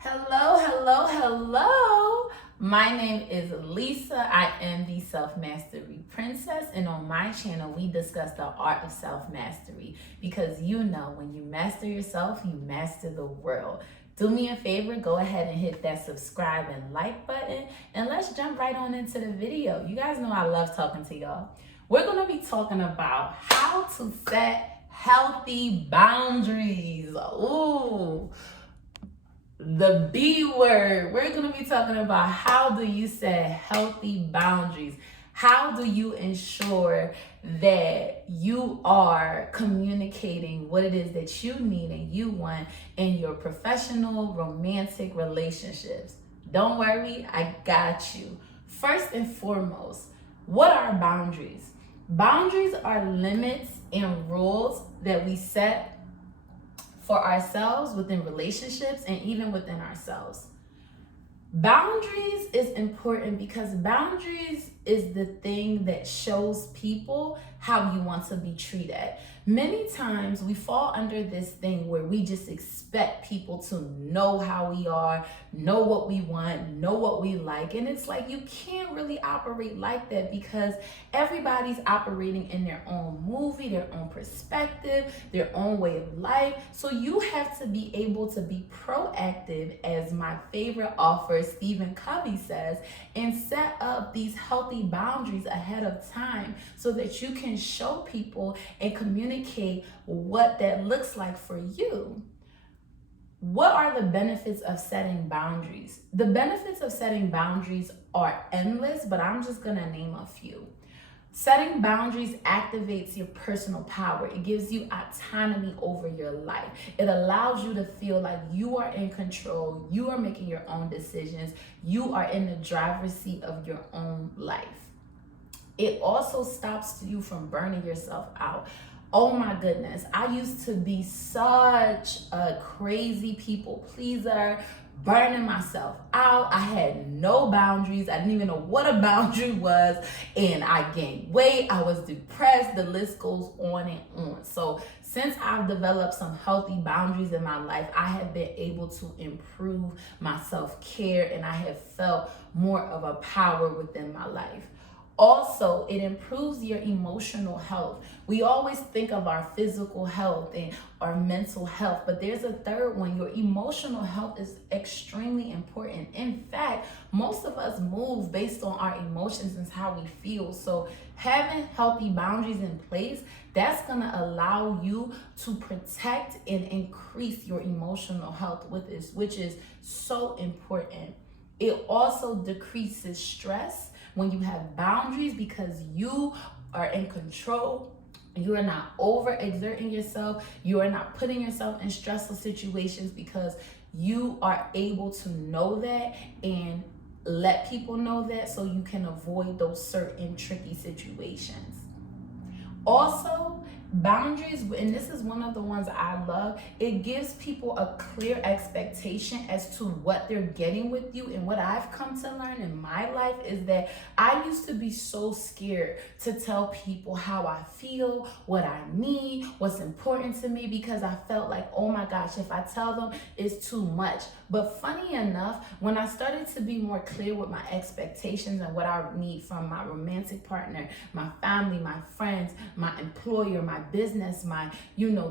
Hello, hello, hello. My name is Lisa. I am the Self Mastery Princess, and on my channel, we discuss the art of self mastery because when you master yourself, you master the world. Do me a favor, go ahead and hit that subscribe and like button, and let's jump right on into the video. You guys know I love talking to y'all. We're going to be talking about how to set healthy boundaries. Ooh. The B word. We're going to be talking about how do you set healthy boundaries? How do you ensure that you are communicating what it is that you need and you want in your professional, romantic relationships? Don't worry, I got you. First and foremost, what are boundaries? Boundaries are limits and rules that we set for ourselves within relationships and even within ourselves. Boundaries is important because boundaries is the thing that shows people how you want to be treated. Many times we fall under this thing where we just expect people to know how we are, know what we want, know what we like. And it's like you can't really operate like that because everybody's operating in their own movie, their own perspective, their own way of life. So you have to be able to be proactive, as my favorite author, Stephen Covey, says, and set up these healthy boundaries ahead of time so that you can show people and communicate what that looks like for you. What are the benefits of setting boundaries? The benefits of setting boundaries are endless, but I'm just gonna name a few. Setting boundaries activates your personal power. It gives you autonomy over your life. It allows you to feel like you are in control. You are making your own decisions. You are in the driver's seat of your own life. It also stops you from burning yourself out. Oh my goodness, I used to be such a crazy people pleaser, burning myself out. I had no boundaries. I didn't even know what a boundary was. And I gained weight. I was depressed. The list goes on and on. So since I've developed some healthy boundaries in my life, I have been able to improve my self-care and I have felt more of a power within my life. Also, it improves your emotional health. We always think of our physical health and our mental health, but there's a third one. Your emotional health is extremely important. In fact, most of us move based on our emotions and how we feel. So having healthy boundaries in place, that's gonna allow you to protect and increase your emotional health with this, which is so important. It also decreases stress when you have boundaries because you are in control. You are not overexerting yourself. You are not putting yourself in stressful situations because you are able to know that and let people know that so you can avoid those certain tricky situations. Also, boundaries, and this is one of the ones I love, it gives people a clear expectation as to what they're getting with you. And what I've come to learn in my life is that I used to be so scared to tell people how I feel, what I need, what's important to me, because I felt like, oh my gosh, if I tell them, it's too much. But funny enough, when I started to be more clear with my expectations and what I need from my romantic partner, my family, my friends, my employer, my business, my,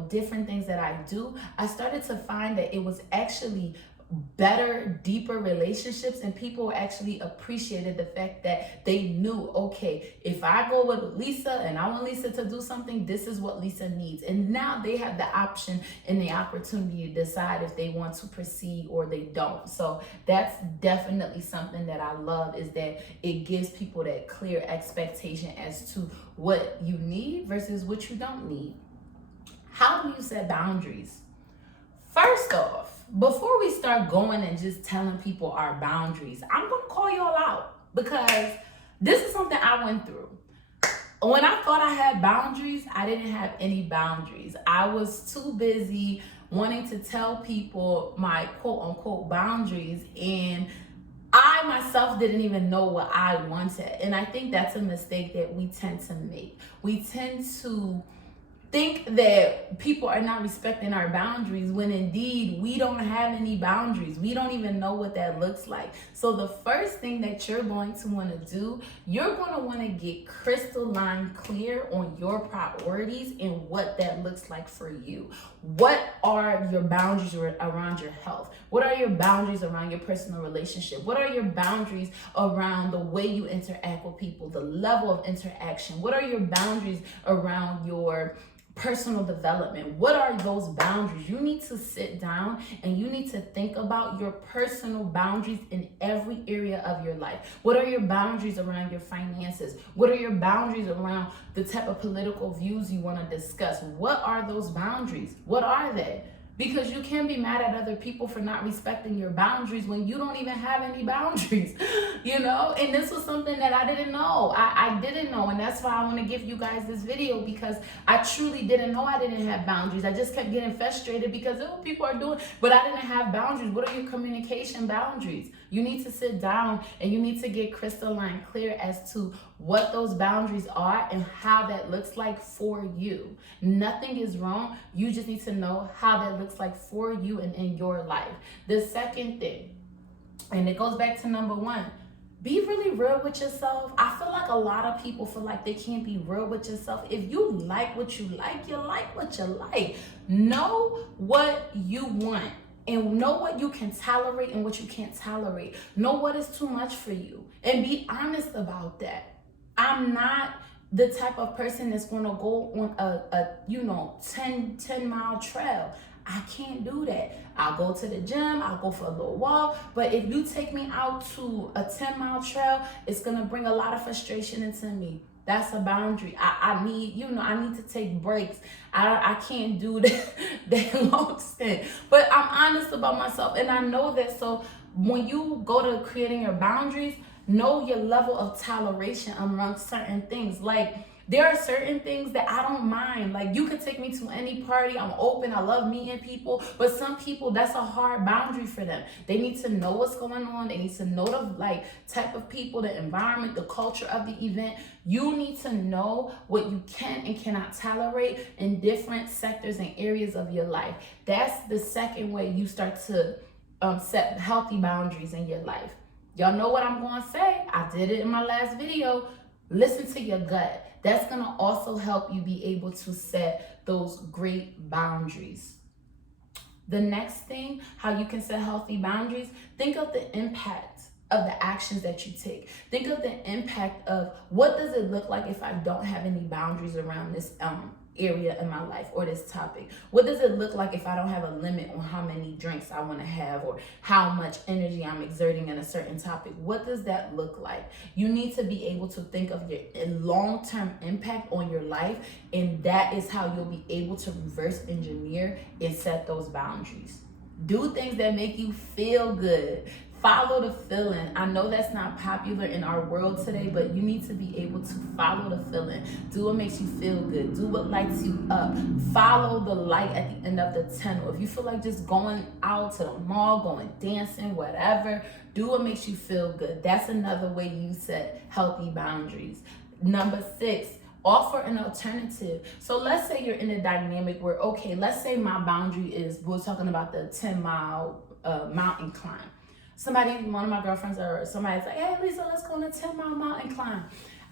different things that I do, I started to find that it was actually better, deeper relationships, and people actually appreciated the fact that they knew, okay, if I go with Lisa and I want Lisa to do something, this is what Lisa needs. And now they have the option and the opportunity to decide if they want to proceed or they don't. So that's definitely something that I love, is that it gives people that clear expectation as to what you need versus what you don't need. How do you set boundaries? First off, before we start going and just telling people our boundaries, I'm going to call y'all out because this is something I went through. When I thought I had boundaries, I didn't have any boundaries. I was too busy wanting to tell people my quote unquote boundaries, and I myself didn't even know what I wanted. And I think that's a mistake that we tend to make. We tend to think that people are not respecting our boundaries when indeed we don't have any boundaries. We don't even know what that looks like. So the first thing that you're going to want to do, you're going to want to get crystalline clear on your priorities and what that looks like for you. What are your boundaries around your health? What are your boundaries around your personal relationship? What are your boundaries around the way you interact with people, the level of interaction? What are your boundaries around your personal development? What are those boundaries? You need to sit down and you need to think about your personal boundaries in every area of your life. What are your boundaries around your finances? What are your boundaries around the type of political views you want to discuss? What are those boundaries? What are they? Because you can't be mad at other people for not respecting your boundaries when you don't even have any boundaries, you know? And this was something that I didn't know. I didn't know. And that's why I want to give you guys this video, because I truly didn't know I didn't have boundaries. I just kept getting frustrated because what people are doing, but I didn't have boundaries. What are your communication boundaries? You need to sit down and you need to get crystalline clear as to what those boundaries are and how that looks like for you. Nothing is wrong. You just need to know how that looks like for you and in your life. The second thing, and it goes back to number one, be really real with yourself. I feel like a lot of people feel like they can't be real with yourself. If you like what you like what you like. Know what you want and know what you can tolerate and what you can't tolerate. Know what is too much for you and be honest about that. I'm not the type of person that's going to go on a 10 mile trail. I can't do that. I'll go to the gym, I'll go for a little walk, but if you take me out to a 10-mile trail, it's going to bring a lot of frustration into me. That's a boundary. I need, I need to take breaks. I can't do that long stint. But I'm honest about myself and I know that. So when you go to creating your boundaries, know your level of toleration amongst certain things. Like, there are certain things that I don't mind. Like, you could take me to any party. I'm open. I love meeting people. But some people, that's a hard boundary for them. They need to know what's going on. They need to know the type of people, the environment, the culture of the event. You need to know what you can and cannot tolerate in different sectors and areas of your life. That's the second way you start to set healthy boundaries in your life. Y'all know what I'm going to say. I did it in my last video. Listen to your gut. That's going to also help you be able to set those great boundaries. The next thing, how you can set healthy boundaries, think of the impact of the actions that you take. Think of the impact of what does it look like if I don't have any boundaries around this area in my life or this topic. What does it look like if I don't have a limit on how many drinks I want to have or how much energy I'm exerting in a certain topic? What does that look like? You need to be able to think of your long-term impact on your life, and that is how you'll be able to reverse engineer and set those boundaries. Do things that make you feel good. Follow the feeling. I know that's not popular in our world today, but you need to be able to follow the feeling. Do what makes you feel good. Do what lights you up. Follow the light at the end of the tunnel. If you feel like just going out to the mall, going dancing, whatever, do what makes you feel good. That's another way you set healthy boundaries. Number 6, offer an alternative. So let's say you're in a dynamic where, okay, let's say my boundary is, we're talking about the 10-mile mountain climb. One of my girlfriends or somebody's like, hey, Lisa, let's go on a 10-mile mountain climb.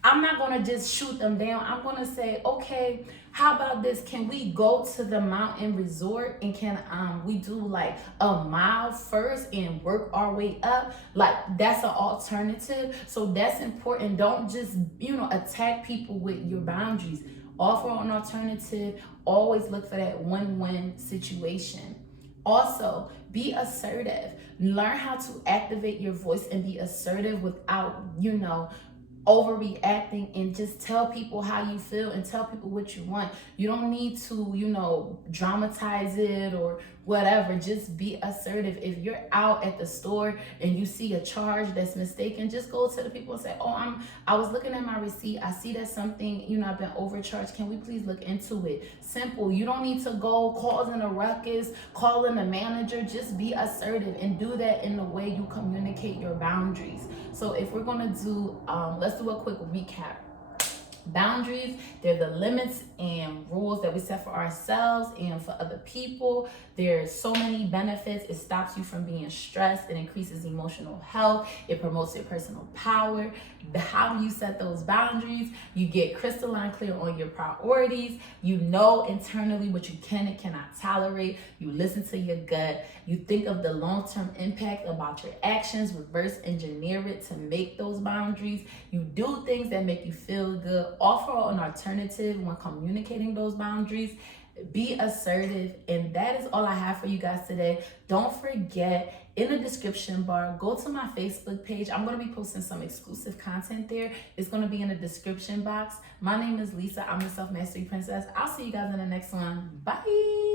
I'm not going to just shoot them down. I'm going to say, okay, how about this? Can we go to the mountain resort and can we do like a mile first and work our way up? Like, that's an alternative. So that's important. Don't just, attack people with your boundaries. Offer an alternative. Always look for that win-win situation. Also, be assertive. Learn how to activate your voice and be assertive without, overreacting, and just tell people how you feel and tell people what you want. You don't need to, dramatize it or whatever. Just be assertive. If you're out at the store and you see a charge that's mistaken, just go to the people and say, oh, I was looking at my receipt. I see that something, I've been overcharged. Can we please look into it? Simple. You don't need to go causing a ruckus, calling a manager. Just be assertive and do that in the way you communicate your boundaries. So if we're going to do, let's do a quick recap. Boundaries, they're the limits and rules that we set for ourselves and for other people. There's so many benefits. It stops you from being stressed. It increases emotional health. It promotes your personal power. How do you set those boundaries? You get crystalline clear on your priorities. You know internally what you can and cannot tolerate. You listen to your gut. You think of the long-term impact about your actions, reverse engineer it to make those boundaries. You do things that make you feel good. Offer an alternative when communicating those boundaries. Be assertive. And that is all I have for you guys today. Don't forget, in the description bar, go to my Facebook page. I'm going to be posting some exclusive content there. It's going to be in the description box. My name is Lisa. I'm the Self Mastery Princess. I'll see you guys in the next one. Bye.